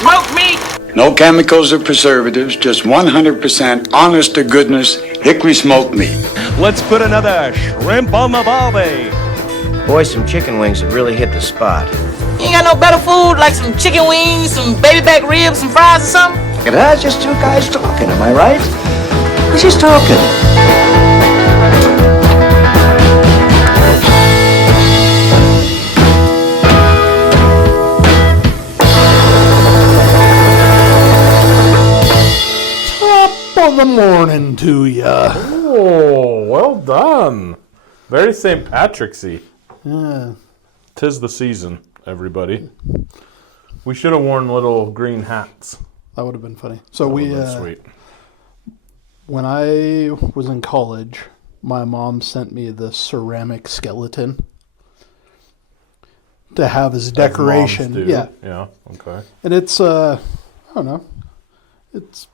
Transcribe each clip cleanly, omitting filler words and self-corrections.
Smoke meat! No chemicals or preservatives, just 100% honest to goodness hickory smoked meat. Let's put another shrimp on the barbie. Boy, some chicken wings have really hit the spot. You ain't got no better food like some chicken wings, some baby back ribs, some fries or something? That's just two guys talking, am I right? We're just talking. Top of the morning to ya. Oh, well done. Very St. Patrick's-y. Yeah. 'Tis the season, everybody. We should have worn little green hats. That would have been funny. So That would've been sweet. When I was in college, my mom sent me the ceramic skeleton to have as decoration. As moms do. Yeah. Yeah, okay. And it's, I don't know, it's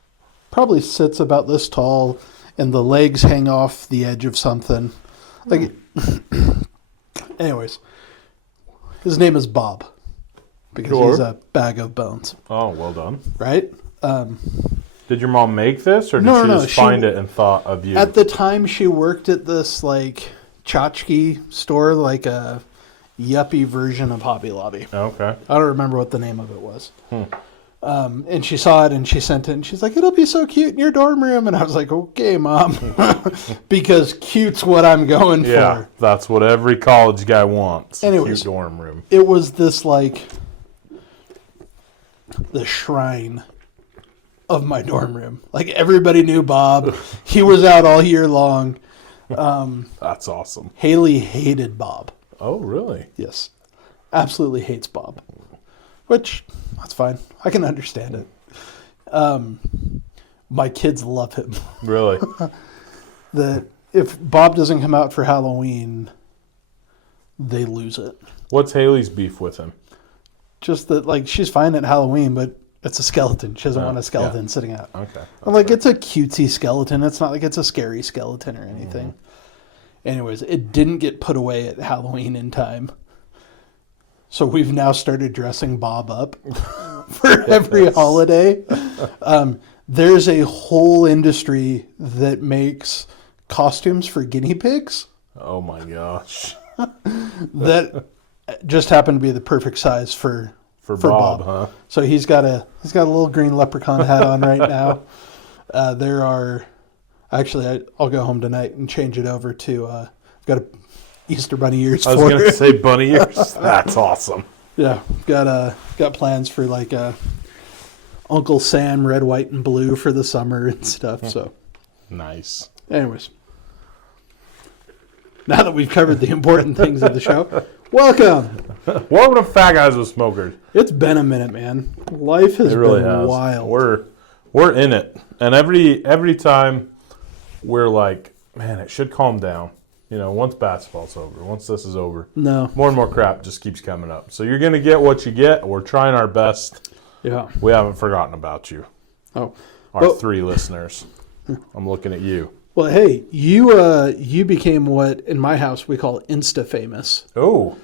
probably sits about this tall, and the legs hang off the edge of something. Like, anyways, his name is Bob because he's a bag of bones. Oh, well done. Right? Did your mom make this, or did she just find it and thought of you? At the time, she worked at this, like, tchotchke store, like a yuppie version of Hobby Lobby. Okay. I don't remember what the name of it was. And she saw it, and she sent it, and she's like, it'll be so cute in your dorm room. And I was like, okay, Mom. Because cute's what I'm going Yeah, for. that's what every college guy wants. Anyways, a cute dorm room. It was this, like, the shrine of my dorm room. Like, everybody knew Bob. He was out all year long. That's awesome. Haley hated Bob. Oh, really? Yes. Absolutely hates Bob. Which, that's fine. I can understand it. My kids love him. Really? That if Bob doesn't come out for Halloween, they lose it. What's Haley's beef with him? Just that, like, she's fine at Halloween, but it's a skeleton. She doesn't want a skeleton sitting out. Okay. I'm like, it's a cutesy skeleton. It's not like it's a scary skeleton or anything. Anyways, it didn't get put away at Halloween in time. So we've now started dressing Bob up for every holiday. There's a whole industry that makes costumes for guinea pigs. Oh my gosh. That just happened to be the perfect size for Bob, huh? So he's got a little green leprechaun hat on right now. There are actually I'll go home tonight and change it over to I've got a Easter bunny ears. I was going to say bunny ears. That's awesome. Yeah, got plans for like Uncle Sam red, white, and blue for the summer and stuff. So nice. Anyways, now that we've covered the important things of the show, welcome. Welcome to Fat Guys with Smokers. It's been a minute, man. Life has been wild. We're in it, and every time we're like, man, it should calm down. You know, once basketball's over, once this is over, no, more and more crap just keeps coming up. So you're gonna get what you get. We're trying our best. Yeah, we haven't forgotten about you. Oh, our 3 listeners. I'm looking at you. Well, hey, you became what in my house we call Insta famous. Oh,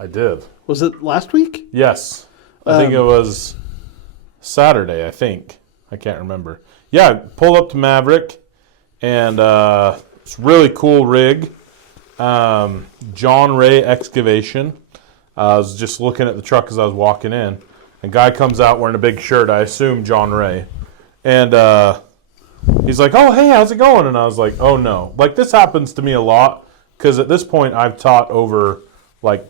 I did. Was it last week? Yes, I think it was Saturday. I think I can't remember. Yeah, I pulled up to Maverick, and it's a really cool rig. John Ray Excavation. I was just looking at the truck as I was walking in. A guy comes out wearing a big shirt. I assume John Ray, and he's like, "Oh, hey, how's it going?" And I was like, "Oh no!" Like this happens to me a lot because at this point I've taught over like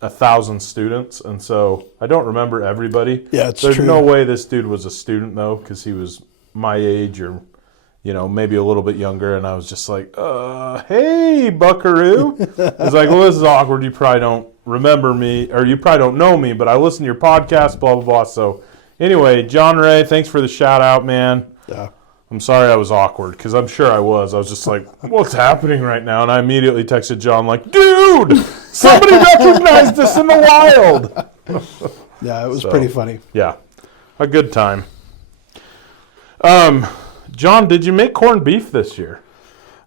1,000 students, and so I don't remember everybody. Yeah, it's There's true. no way this dude was a student though, because he was my age or, you know, maybe a little bit younger, and I was just like, hey, buckaroo. He's like, well, this is awkward. You probably don't remember me, or you probably don't know me, but I listen to your podcast, blah, blah, blah. So anyway, John Ray, thanks for the shout out, man. Yeah. I'm sorry I was awkward, because I'm sure I was. I was just like, what's happening right now? And I immediately texted John like, dude, somebody recognized us in the wild. Yeah, it was pretty funny. Yeah, a good time. John, did you make corned beef this year?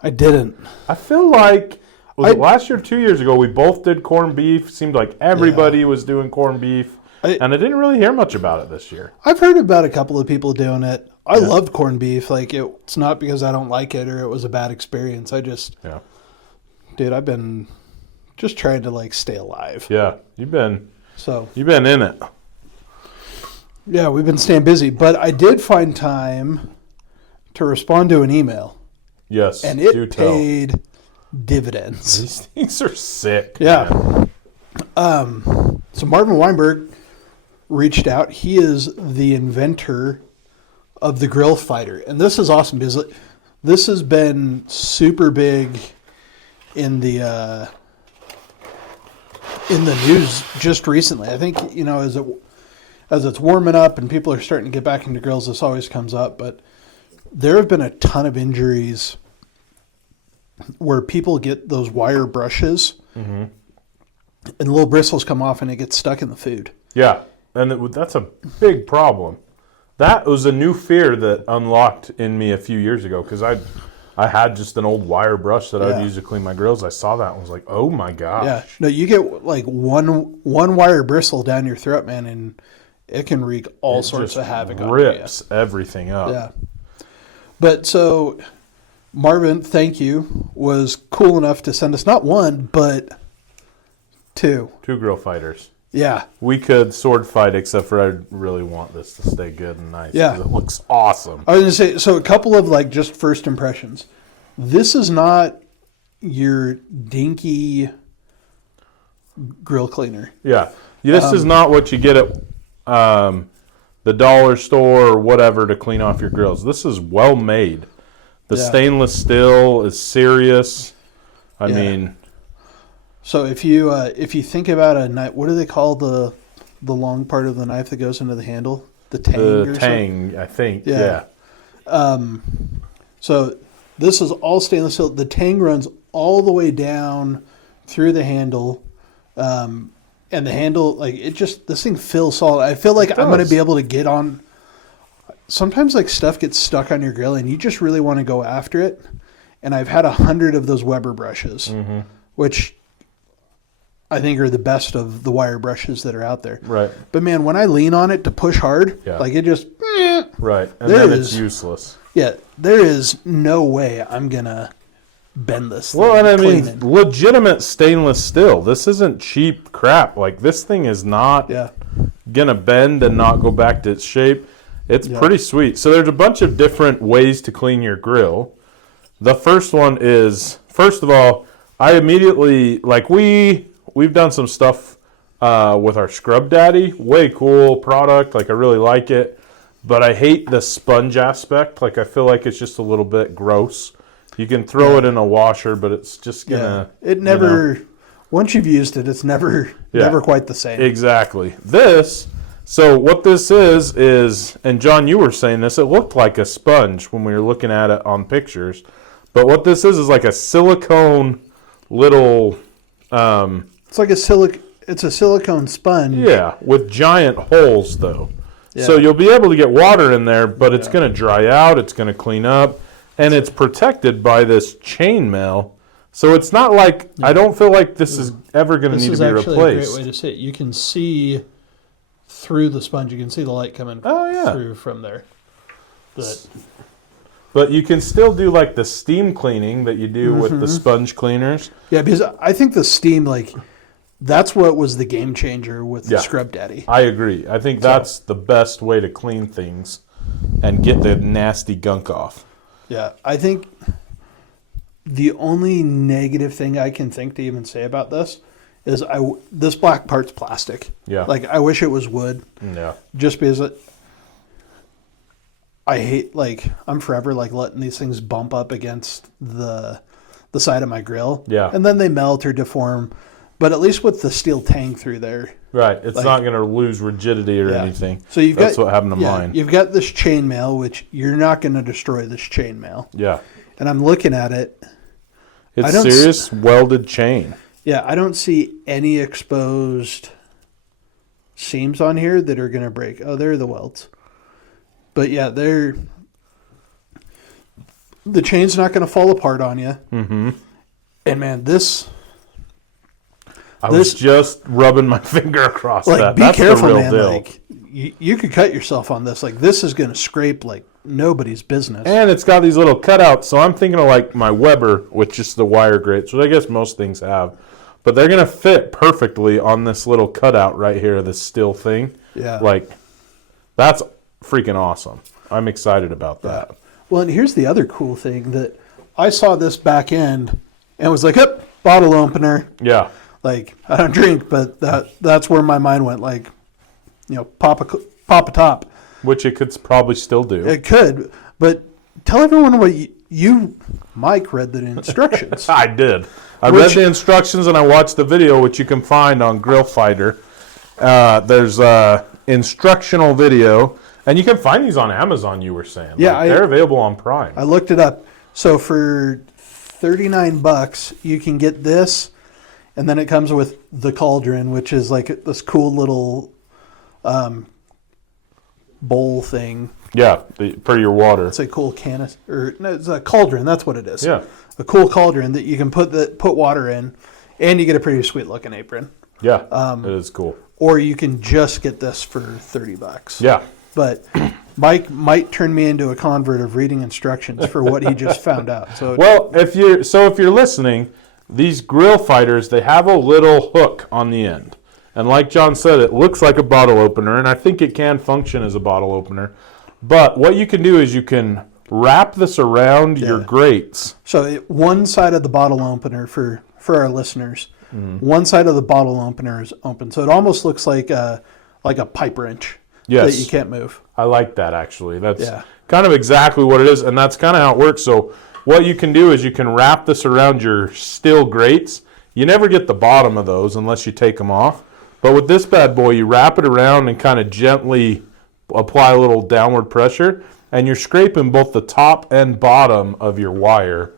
I didn't. I feel like, was it last year or 2 years ago, we both did corned beef. Seemed like everybody was doing corned beef. and I didn't really hear much about it this year. I've heard about a couple of people doing it. I loved corned beef. Like, it's not because I don't like it or it was a bad experience. Dude, I've been just trying to, like, stay alive. Yeah, you've been in it. Yeah, we've been staying busy. But I did find time to respond to an email. Yes, and it paid dividends. These things are sick. Yeah. So Marvin Weinberg reached out. He is the inventor of the GrillFighter, and this is awesome because this has been super big in the news just recently. I think, you know, as it's warming up and people are starting to get back into grills, this always comes up. But there have been a ton of injuries where people get those wire brushes and little bristles come off and it gets stuck in the food. Yeah, and that's a big problem. That was a new fear that unlocked in me a few years ago because I had just an old wire brush that I would use to clean my grills. I saw that and was like, oh my gosh. Yeah, no, you get like one wire bristle down your throat, man, and it can wreak all sorts of havoc on you. Rips everything up. Yeah. But so Marvin, thank you, was cool enough to send us not one, but two. Two GrillFighters. Yeah. We could sword fight, except for I really want this to stay good and nice. Yeah. It looks awesome. I was going to say, so a couple of like just first impressions. This is not your dinky grill cleaner. Yeah. This is not what you get at the dollar store or whatever to clean off your grills. This is well made. The stainless steel is serious. I mean... So if you think about a knife, what do they call the long part of the knife that goes into the handle? The tang. The tang, I think. Yeah. So this is all stainless steel. The tang runs all the way down through the handle, and the handle, like, this thing feels solid. I feel like I'm going to be able to get on. Sometimes like stuff gets stuck on your grill, and you just really want to go after it. And I've had 100 of those Weber brushes, which I think are the best of the wire brushes that are out there. Right. But man, when I lean on it to push hard, like it just... Right. And then it's useless. Yeah. There is no way I'm going to bend this thing. Well, and I mean, legitimate stainless steel. This isn't cheap crap. Like, this thing is not going to bend and not go back to its shape. It's pretty sweet. So there's a bunch of different ways to clean your grill. The first one is, first of all, I immediately, like, We've done some stuff with our Scrub Daddy. Way cool product. Like, I really like it. But I hate the sponge aspect. Like, I feel like it's just a little bit gross. You can throw it in a washer, but it's just going to... It never... Once you've used it, it's never quite the same. Exactly. So what this is... And, John, you were saying this. It looked like a sponge when we were looking at it on pictures. But what this is like a silicone little... It's like it's a silicone sponge. Yeah, with giant holes though. Yeah. So you'll be able to get water in there, but it's going to dry out, it's going to clean up, and it's protected by this chainmail. So it's not like I don't feel like this is ever going to need to be replaced. This is actually a great way to see it. You can see through the sponge. You can see the light coming through from there. But you can still do like the steam cleaning that you do with the sponge cleaners. Yeah, because I think the steam, like, that's what was the game changer with the Scrub Daddy. I agree. I think that's the best way to clean things and get the nasty gunk off. Yeah, I think the only negative thing I can think to even say about this is this black part's plastic. Yeah. Like, I wish it was wood. Yeah. Just because I hate, like, I'm forever, like, letting these things bump up against the side of my grill. Yeah. And then they melt or deform. But at least with the steel tang through there. Right. It's not going to lose rigidity or anything. So that's what happened to mine. You've got this chainmail, which you're not going to destroy this chainmail. Yeah. And I'm looking at it. It's serious welded chain. Yeah. I don't see any exposed seams on here that are going to break. Oh, there are the welds. But yeah, the chain's not going to fall apart on you. Mm-hmm. And man, I was just rubbing my finger across like, that. be That's careful, the real man. deal. Like, you could cut yourself on this. Like, this is going to scrape like nobody's business. And it's got these little cutouts, so I'm thinking of like my Weber, which is the wire grates, which I guess most things have. But they're going to fit perfectly on this little cutout right here, this steel thing. Yeah. Like, that's freaking awesome. I'm excited about that. Yeah. Well, and here's the other cool thing that I saw this back end and was like, "Yep, bottle opener." Yeah. Like, I don't drink, but that's where my mind went. Like, pop a top. Which it could probably still do. It could, but tell everyone what Mike, read the instructions. I did. I read the instructions and I watched the video, which you can find on GrillFighter. There's a instructional video, and you can find these on Amazon, you were saying. Yeah. They're available on Prime. I looked it up. So for $39, you can get this, and then it comes with the cauldron, which is like this cool little bowl thing. Yeah, for your water. It's a cool canister. No, it's a cauldron. That's what it is. Yeah. A cool cauldron that you can put water in, and you get a pretty sweet looking apron. Yeah, it is cool. Or you can just get this for $30. Yeah. But Mike might turn me into a convert of reading instructions for what he just found out. So Well, if you're listening, these grill fighters, they have a little hook on the end. And like John said, it looks like a bottle opener, and I think it can function as a bottle opener. But what you can do is you can wrap this around your grates. So one side of the bottle opener for our listeners, one side of the bottle opener is open. So it almost looks like a pipe wrench that you can't move. I like that, actually. That's kind of exactly what it is, and that's kind of how it works. So what you can do is you can wrap this around your steel grates. You never get the bottom of those unless you take them off. But with this bad boy, you wrap it around and kind of gently apply a little downward pressure, and you're scraping both the top and bottom of your wire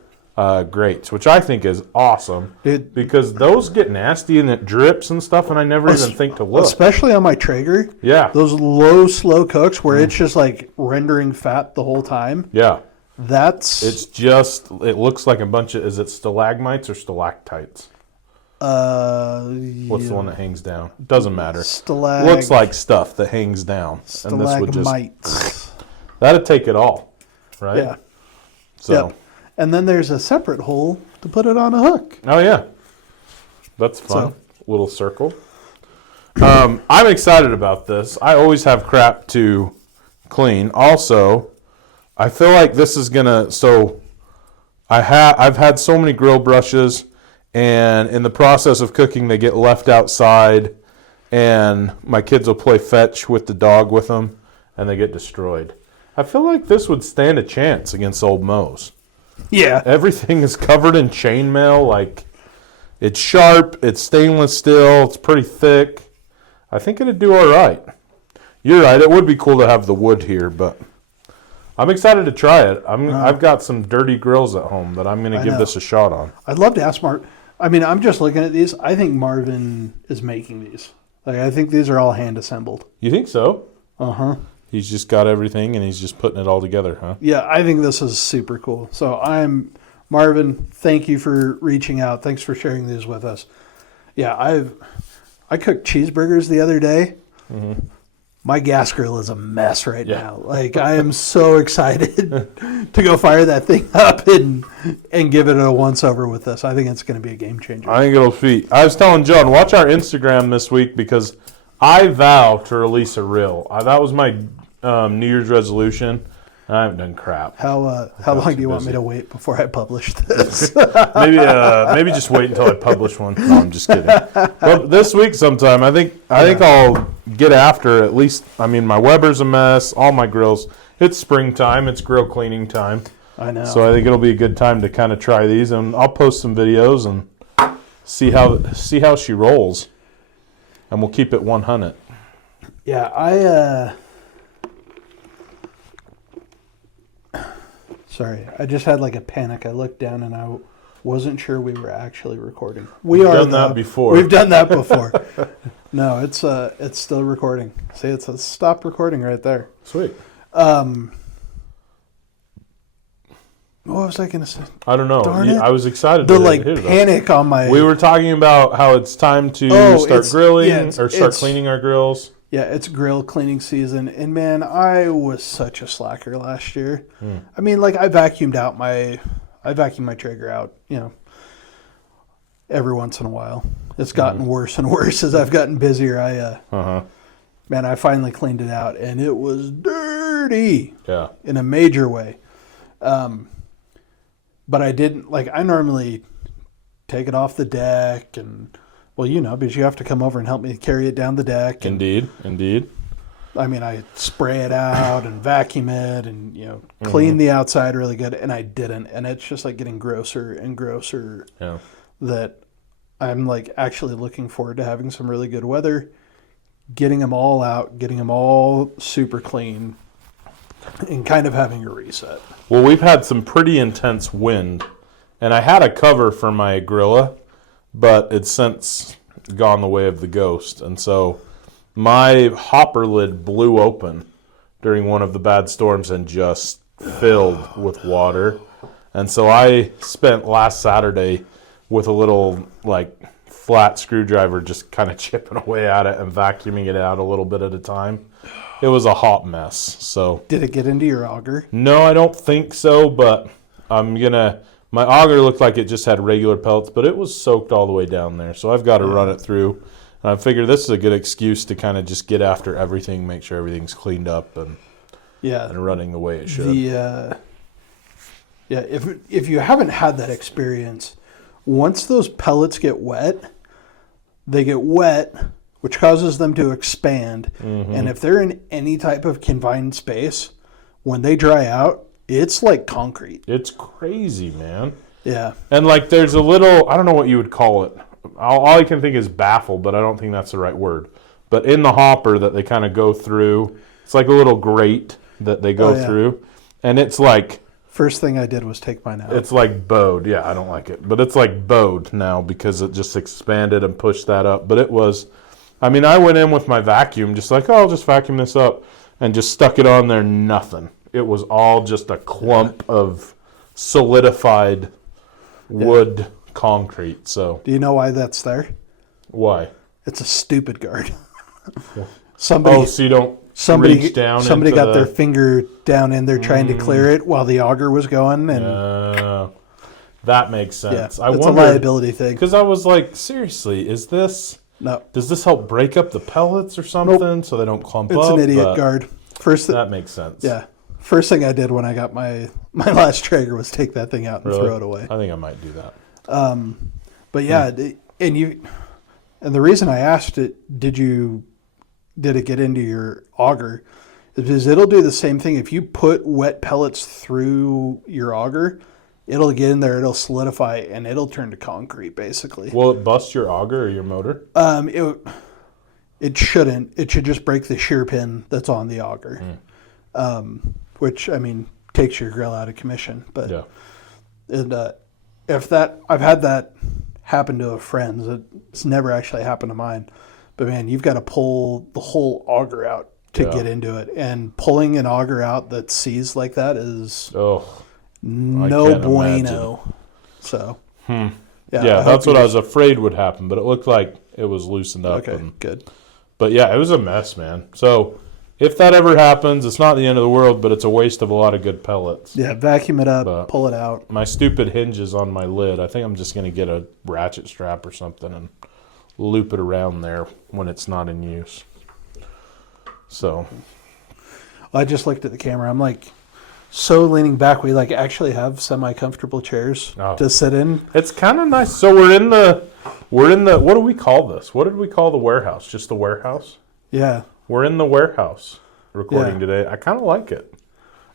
grates, which I think is awesome because those get nasty and it drips and stuff, and I never even think to look. Especially on my Traeger. Yeah. Those low, slow cooks where it's just like rendering fat the whole time. Yeah. It looks like a bunch of, is it stalagmites or stalactites? What's the one that hangs down? Doesn't matter. Looks like stuff that hangs down. And this would just, that'd take it all, right? Yeah. So. Yep. And then there's a separate hole to put it on a hook. Oh, yeah. That's fun. Little circle. I'm excited about this. I always have crap to clean. Also, I feel like this is going to... So, I've had so many grill brushes, and in the process of cooking, they get left outside, and my kids will play fetch with the dog with them, and they get destroyed. I feel like this would stand a chance against old Moe's. Yeah. Everything is covered in chainmail. Like, it's sharp, it's stainless steel, it's pretty thick. I think it'd do all right. You're right, it would be cool to have the wood here, but I'm excited to try it. I've got some dirty grills at home that I'm going to give this a shot on. I'd love to ask Mark. I mean, I'm just looking at these. I think Marvin is making these. Like, I think these are all hand assembled. You think so? Uh-huh. He's just got everything and he's just putting it all together, huh? Yeah, I think this is super cool. So Marvin, thank you for reaching out. Thanks for sharing these with us. Yeah, I cooked cheeseburgers the other day. Mm-hmm. My gas grill is a mess right now. Like, I am so excited to go fire that thing up and give it a once over with this. I think it's going to be a game changer. I think it'll be. I was telling John, watch our Instagram this week because I vow to release a reel. That was my New Year's resolution. I haven't done crap. How long do you want me to wait before I publish this? maybe just wait until I publish one. No, I'm just kidding. But this week sometime, I think I'll get after at least. I mean, my Weber's a mess. All my grills. It's springtime. It's grill cleaning time. I know. So I think it'll be a good time to kind of try these, and I'll post some videos and see how she rolls, and we'll keep it 100. Yeah, Sorry, I just had like a panic. I looked down and I wasn't sure we were actually recording. We've done that before. We've done that before. No, it's still recording. See, it says stop recording right there. Sweet. What was I going to say? I don't know. Darn it. I was excited. The to like hit it panic on my. We were talking about how it's time to start grilling or start cleaning our grills. Yeah, it's grill cleaning season, and man, I was such a slacker last year. I mean, like I vacuumed my Traeger out, every once in a while. It's gotten worse and worse as I've gotten busier. Man, I finally cleaned it out, and it was dirty. Yeah, in a major way. But I didn't I normally take it off the deck and. Well, because you have to come over and help me carry it down the deck. And, Indeed. I mean, I spray it out and vacuum it and, clean the outside really good. And I didn't. And it's just getting grosser and grosser that I'm actually looking forward to having some really good weather, getting them all out, getting them all super clean, and kind of having a reset. Well, we've had some pretty intense wind. And I had a cover for my Grilla, but it's since gone the way of the ghost. And so my hopper lid blew open during one of the bad storms and just filled with water. And so I spent last Saturday with a little flat screwdriver just kind of chipping away at it and vacuuming it out a little bit at a time. It was a hot mess. So did it get into your auger? No, I don't think so, but my auger looked like it just had regular pellets, but it was soaked all the way down there. So I've got to run it through. And I figured this is a good excuse to kind of just get after everything, make sure everything's cleaned up and running the way it should. If you haven't had that experience, once those pellets get wet, they get wet, which causes them to expand. And if they're in any type of confined space, when they dry out, it's like concrete. It's crazy, man. Yeah. And there's a little, I don't know what you would call it. All I can think is baffle, but I don't think that's the right word. But in the hopper that they kind of go through, it's like a little grate that they go through. And it's First thing I did was take mine out. It's bowed. Yeah, I don't like it. But it's bowed now because it just expanded and pushed that up. But it was, I went in with my vacuum, just I'll just vacuum this up, and just stuck it on there, nothing. It was all just a clump of solidified wood concrete. So, do you know why that's there? Why? It's a stupid guard. So you don't reach down. Somebody got their finger down in there trying to clear it while the auger was going, and that makes sense. Yeah, it's a liability thing. Because I was seriously, is this? No. Does this help break up the pellets or something so they don't clump up? It's an idiot guard. That makes sense. Yeah. First thing I did when I got my last Traeger was take that thing out and throw it away. I think I might do that. But yeah, and the reason I asked it, did it get into your auger, is because it'll do the same thing. If you put wet pellets through your auger, it'll get in there, it'll solidify, and it'll turn to concrete basically. Will it bust your auger or your motor? It shouldn't. It should just break the shear pin that's on the auger. Which takes your grill out of commission. But yeah. And I've had that happen to a friend. It's never actually happened to mine. But man, you've got to pull the whole auger out to get into it. And pulling an auger out that seized like that is no bueno. Imagine. So yeah, that's what I was afraid would happen. But it looked like it was loosened up. Okay, good. But yeah, it was a mess, man. So if that ever happens, it's not the end of the world, but it's a waste of a lot of good pellets. Yeah, vacuum it up, pull it out. My stupid hinges on my lid, I think I'm just going to get a ratchet strap or something and loop it around there when it's not in use. So. I just looked at the camera. I'm so leaning back. We actually have semi-comfortable chairs to sit in. It's kind of nice. So we're in the, what do we call this? What did we call the warehouse? Just the warehouse? Yeah. We're in the warehouse recording today. I kind of like it.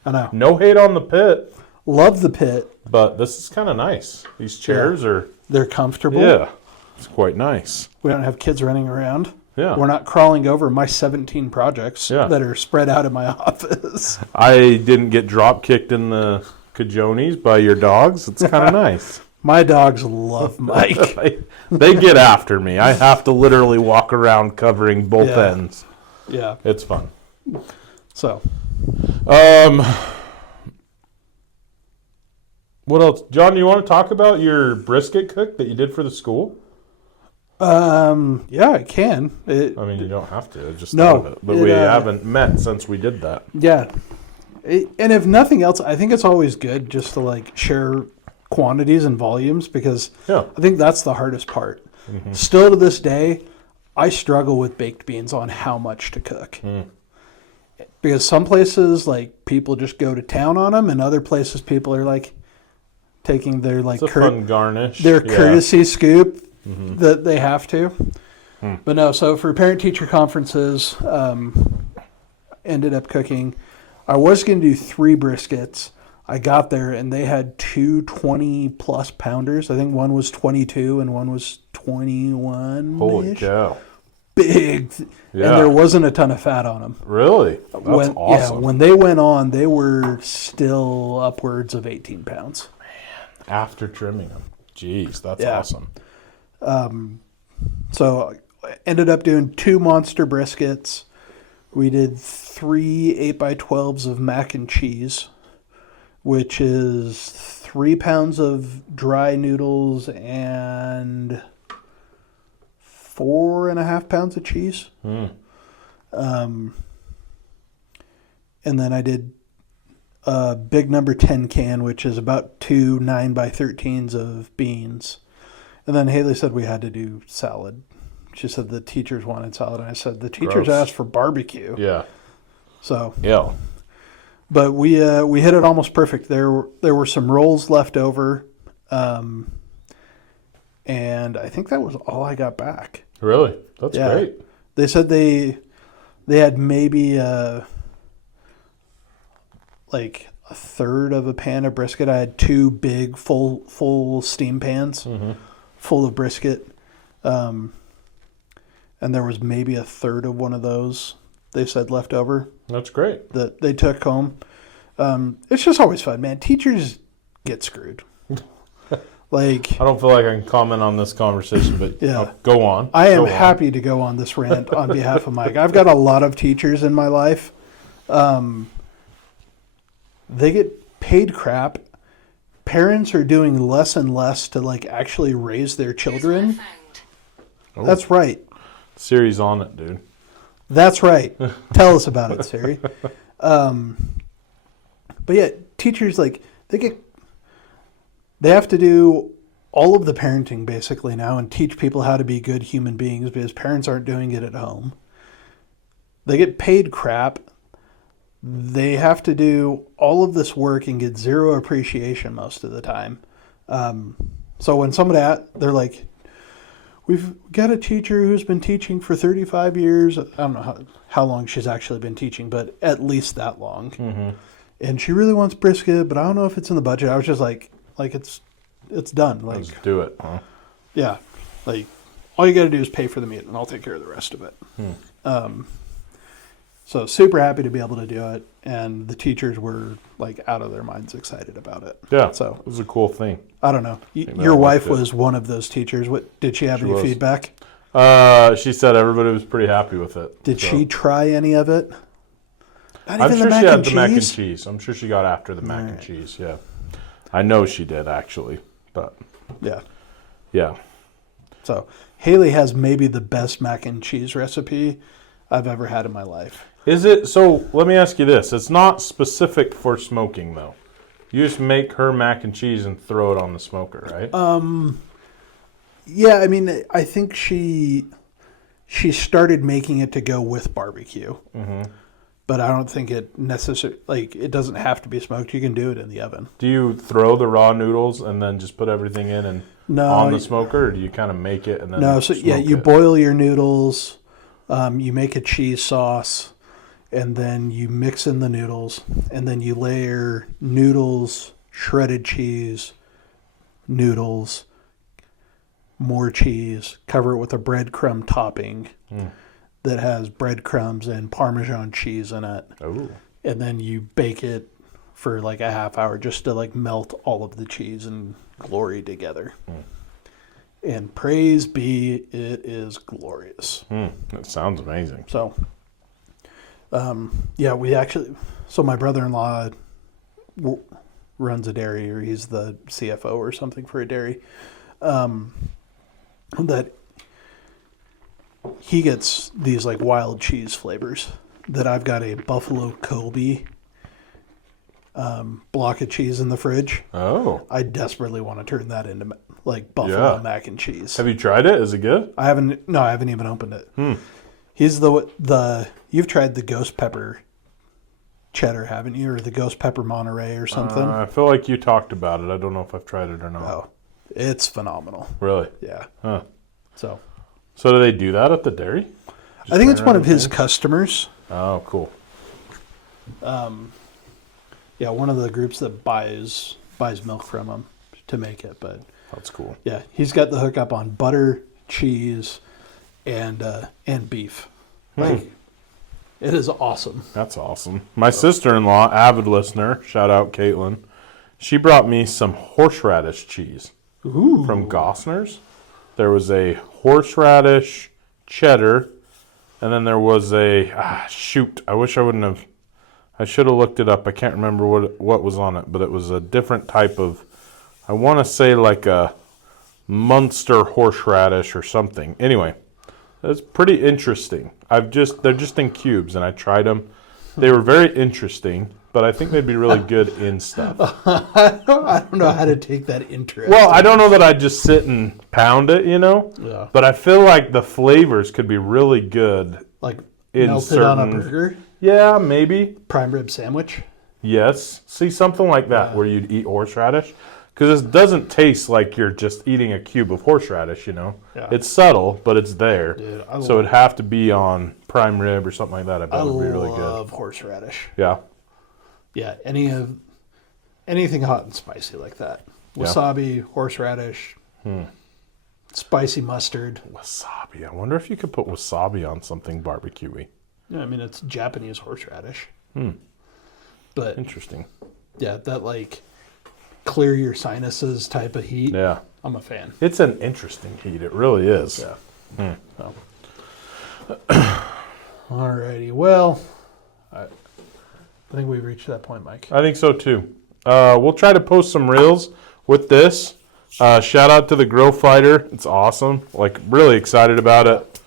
I know. No hate on the pit. Love the pit. But this is kind of nice. These chairs are... They're comfortable. Yeah. It's quite nice. We don't have kids running around. Yeah. We're not crawling over my 17 projects that are spread out in my office. I didn't get drop kicked in the cajones by your dogs. It's kind of nice. My dogs love Mike. They get after me. I have to literally walk around covering both ends. Yeah. It's fun. So. What else? John, do you want to talk about your brisket cook that you did for the school? Yeah, I can. I mean, you don't have to. I just No, thought of it. But we haven't met since we did that. Yeah. And if nothing else, I think it's always good just to like share quantities and volumes because I think that's the hardest part. Mm-hmm. Still to this day, I struggle with baked beans on how much to cook. Because some places, like, people just go to town on them, and other places people are like taking their like fun garnish. Their courtesy scoop that they have to. But no, so for parent-teacher conferences, ended up cooking. I was going to do 3 briskets. I got there, and they had 2 20-plus pounders. I think one was 22 and one was 21. Holy cow. Big. Yeah. And there wasn't a ton of fat on them. Really? That's awesome. Yeah, when they went on, they were still upwards of 18 pounds. Man, after trimming them. Jeez, that's awesome. So I ended up doing 2 monster briskets. We did 3 8x12s of mac and cheese, which is 3 pounds of dry noodles and 4.5 pounds of cheese. And then I did a big number 10 can, which is about 2 9x13s of beans. And then Haley said we had to do salad. She said the teachers wanted salad, and I said the teachers asked for barbecue. Yeah. So. Yeah. But we hit it almost perfect. There were some rolls left over, and I think that was all I got back. Really? That's great. They said they had maybe like a third of a pan of brisket. I had 2 big full steam pans full of brisket. And there was maybe a third of one of those, they said, left over. That's great. That they took home. It's just always fun, man. Teachers get screwed. Like, I don't feel like I can comment on this conversation, but go on. I am happy to go on this rant on behalf of Mike. I've got a lot of teachers in my life. They get paid crap. Parents are doing less and less to like actually raise their children. Oh. That's right. Siri's on it, dude. That's right. Tell us about it, Siri. But yeah, teachers, like, they have to do all of the parenting basically now and teach people how to be good human beings because parents aren't doing it at home. They get paid crap. They have to do all of this work and get zero appreciation most of the time. So when they're like, we've got a teacher who's been teaching for 35 years. I don't know how long she's actually been teaching, but at least that long. Mm-hmm. And she really wants brisket, but I don't know if it's in the budget. I was just like it's done. Like, let's do it, huh? Yeah. Like, all you got to do is pay for the meat, and I'll take care of the rest of it. So super happy to be able to do it, and the teachers were like out of their minds excited about it. Yeah, so it was a cool thing. I don't know. Your wife was one of those teachers. What did she have any feedback? She said everybody was pretty happy with it. Did she try any of it? I'm sure she had the mac and cheese. I'm sure she got after the mac and cheese. Yeah, I know she did actually, but yeah. So Haley has maybe the best mac and cheese recipe I've ever had in my life. Is it? So let me ask you this. It's not specific for smoking, though. You just make her mac and cheese and throw it on the smoker, right? Yeah, I mean, I think she started making it to go with barbecue. Mm-hmm. But I don't think it it doesn't have to be smoked. You can do it in the oven. Do you throw the raw noodles and then just put everything in and on the smoker, or do you kind of make it and then you boil your noodles, you make a cheese sauce, and then you mix in the noodles, and then you layer noodles, shredded cheese, noodles, more cheese, cover it with a breadcrumb topping that has breadcrumbs and Parmesan cheese in it. Ooh. And then you bake it for like a half hour just to like melt all of the cheese and glory together. And praise be, it is glorious. That sounds amazing. So, so my brother-in-law runs a dairy, or he's the CFO or something for a dairy. That he gets these like wild cheese flavors. That I've got a Buffalo Colby block of cheese in the fridge. Oh. I desperately want to turn that into like buffalo mac and cheese. Have you tried it? Is it good? I haven't even opened it. He's the you've tried the ghost pepper cheddar, haven't you? Or the ghost pepper Monterey or something? I feel like you talked about it. I don't know if I've tried it or not. Oh, it's phenomenal. Really? Yeah. Huh. So do they do that at the dairy? I think it's one of his customers. Oh, cool. Yeah, one of the groups that buys milk from him to make it. But that's cool. Yeah, he's got the hookup on butter, cheese, and beef. Like, it is awesome. That's awesome. My sister-in-law, avid listener, shout out Caitlin, she brought me some horseradish cheese from Gossner's. There was a horseradish cheddar, and then there was a shoot. I wish I wouldn't have. I should have looked it up. I can't remember what was on it, but it was a different type of. I want to say like a Munster horseradish or something. Anyway, it's pretty interesting. They're just in cubes, and I tried them. They were very interesting, but I think they'd be really good in stuff. I don't know how to take that interest. Well, I don't know that I'd just sit and pound it, Yeah. But I feel like the flavors could be really good. Like melted on a burger? Yeah, maybe. Prime rib sandwich? Yes. See, something like that where you'd eat horseradish. Because it doesn't taste like you're just eating a cube of horseradish, Yeah. It's subtle, but it's there. Dude, so it'd have to be on prime rib or something like that. I bet it would be really good. I love horseradish. Yeah. Yeah, anything hot and spicy like that. Wasabi, horseradish, spicy mustard. Wasabi. I wonder if you could put wasabi on something barbecue-y. Yeah, I mean, it's Japanese horseradish. But interesting. Yeah, that like clear your sinuses type of heat. Yeah. I'm a fan. It's an interesting heat. It really is. Yeah. Alrighty. Well, I think we've reached that point, Mike. I think so too. We'll try to post some reels with this. Shout out to the GrillFighter. It's awesome. Like, really excited about it.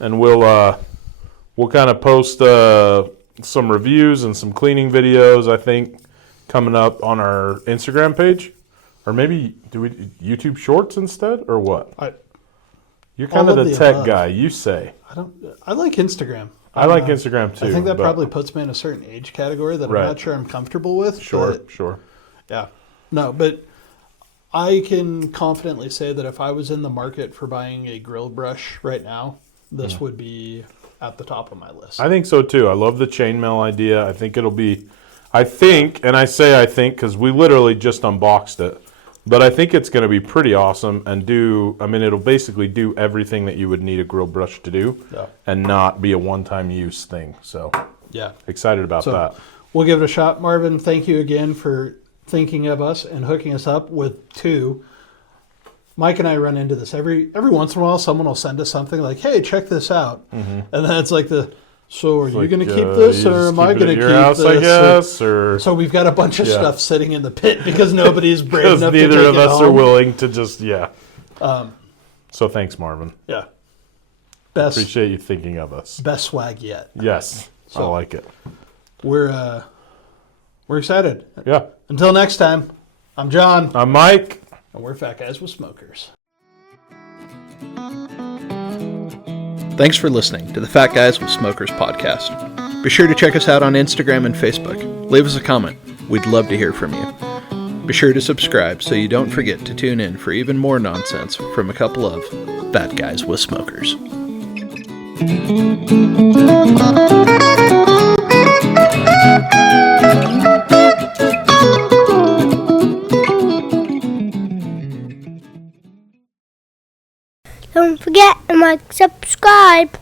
And we'll kind of post some reviews and some cleaning videos, I think, coming up on our Instagram page. Or maybe do we YouTube Shorts instead, or what? You're kind of the tech guy. You say. I like Instagram. I like Instagram too. I think that probably puts me in a certain age category that I'm not sure I'm comfortable with. Sure. Yeah. No, but I can confidently say that if I was in the market for buying a grill brush right now, this would be at the top of my list. I think so too. I love the chainmail idea. I think it'll be, and I say I think because we literally just unboxed it, but I think it's going to be pretty awesome and it'll basically do everything that you would need a grill brush to do and not be a one-time use thing. So yeah, excited about that. We'll give it a shot. Marvin, thank you again for thinking of us and hooking us up with two. Mike and I run into this every once in a while. Someone will send us something like, "Hey, check this out," and then it's like so are you going to keep this, or am I going to keep house, this? I guess, or so we've got a bunch of stuff sitting in the pit because nobody's brave enough to take it home. Neither of us are willing to just So thanks, Marvin. Yeah, appreciate you thinking of us. Best swag yet. Yes, I like it. We're excited. Yeah. Until next time, I'm John. I'm Mike. And we're Fat Guys with Smokers. Thanks for listening to the Fat Guys with Smokers podcast. Be sure to check us out on Instagram and Facebook. Leave us a comment. We'd love to hear from you. Be sure to subscribe so you don't forget to tune in for even more nonsense from a couple of Fat Guys with Smokers. Don't forget to subscribe.